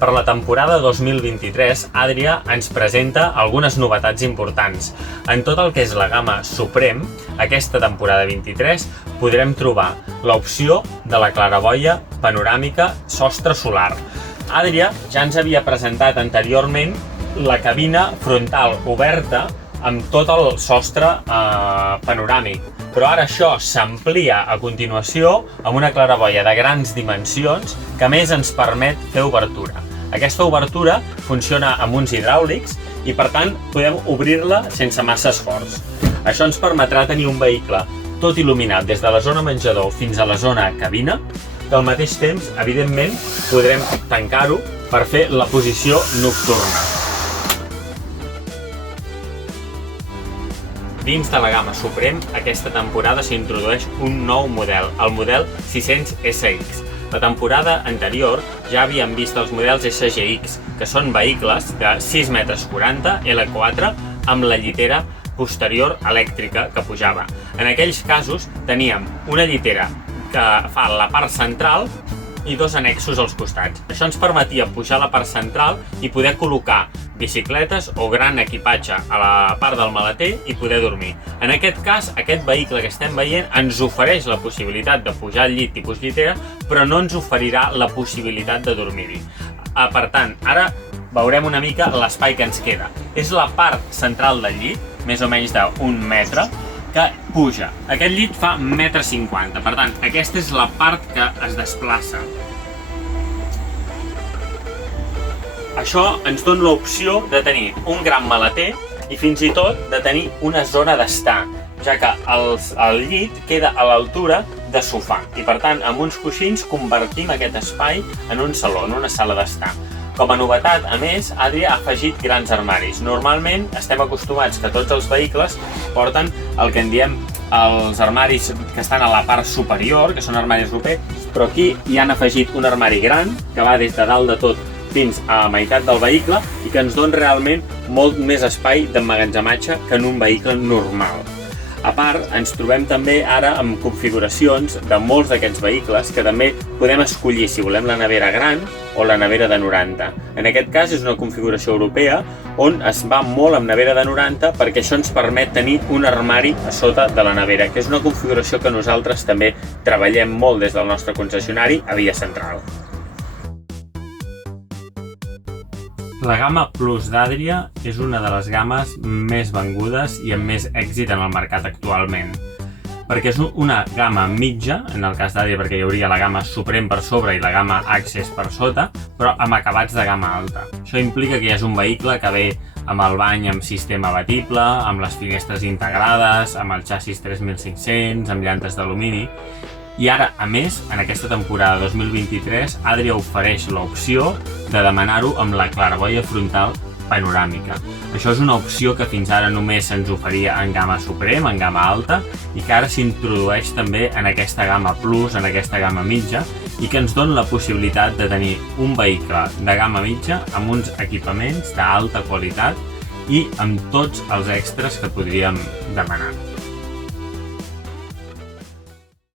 Per la temporada 2023, Adria ens presenta algunes novetats importants. En tot el que és la gamma Supreme, aquesta temporada 23, podrem trobar l'opció de la claraboia panoràmica sostre solar. Adria ja ens havia presentat anteriorment la cabina frontal oberta amb tot el sostre panoràmic, però ara això s'amplia a continuació amb una claraboia de grans dimensions que a més ens permet fer obertura. Aquesta obertura funciona amb uns hidràulics i per tant podem obrir-la sense massa esforç. Això ens permetrà tenir un vehicle tot il·luminat des de la zona menjador fins a la zona cabina, que al mateix temps, evidentment, podrem tancar-ho per fer la posició nocturna. Dins de la gamma Supreme, aquesta temporada s'introdueix un nou model, el model 600 SX. La temporada anterior ja havíem vist els models SGX, que són vehicles de 6,40 metres L4 amb la llitera posterior elèctrica que pujava. En aquells casos teníem una llitera que fa la part central i dos annexos als costats. Això ens permetia pujar a la part central i poder col·locar bicicletes o gran equipatge a la part del maleter i poder dormir. En aquest cas, aquest vehicle que estem veient ens ofereix la possibilitat de pujar al llit tipus llitera, però no ens oferirà la possibilitat de dormir-hi. Per tant, ara veurem una mica l'espai que ens queda. És la part central del llit, més o menys d'1 metre, que puja. Aquest llit fa 1,50 m, per tant, aquesta és la part que es desplaça. Això ens dona l'opció de tenir un gran maleter i fins i tot de tenir una zona d'estar, ja que el llit queda a l'altura de sofà i per tant amb uns coixins convertim aquest espai en un saló, en una sala d'estar. Com a novetat, a més, Adria ha afegit grans armaris. Normalment estem acostumats que tots els vehicles porten el que en diem els armaris que estan a la part superior, que són armaris europers, però aquí hi han afegit un armari gran que va des de dalt de tot fins a la meitat del vehicle i que ens dona realment molt més espai d'emmagatzematge que en un vehicle normal. A part, ens trobem també ara amb configuracions de molts d'aquests vehicles que també podem escollir si volem la nevera gran o la nevera de 90. En aquest cas és una configuració europea on es va molt amb nevera de 90 perquè això ens permet tenir un armari a sota de la nevera, que és una configuració que nosaltres també treballem molt des del nostre concessionari a Via Central. La gamma Plus d'Adria és una de les gammes més vengudes i amb més èxit en el mercat actualment. Perquè és una gamma mitja, en el cas d'Adria perquè hi hauria la gamma Supreme per sobre i la gamma Access per sota, però amb acabats de gamma alta. Això implica que ja és un vehicle que ve amb el bany amb sistema abatible, amb les finestres integrades, amb el xassis 3500, amb llantes d'alumini. I ara, a més, en aquesta temporada 2023, Adria ofereix l'opció de demanar-ho amb la claraboia frontal panoràmica. Això és una opció que fins ara només se'ns oferia en gamma Supreme, en gamma alta, i que ara s'introdueix també en aquesta gamma Plus, en aquesta gamma mitja, i que ens dona la possibilitat de tenir un vehicle de gamma mitja amb uns equipaments d'alta qualitat i amb tots els extras que podríem demanar.